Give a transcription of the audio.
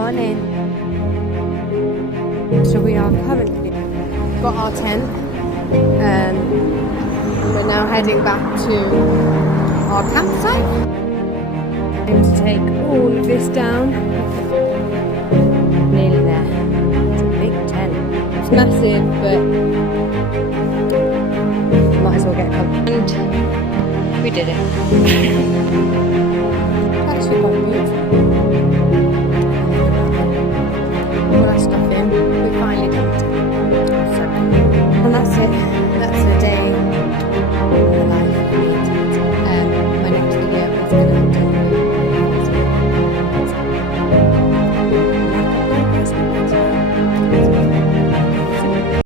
morning. So we are currently got our tent, and we're now heading back to our campsite. Time to take all of this down. Nearly there. It's a big tent. It's massive, but might as well get comfortable. And we did it. It's actually quite beautiful.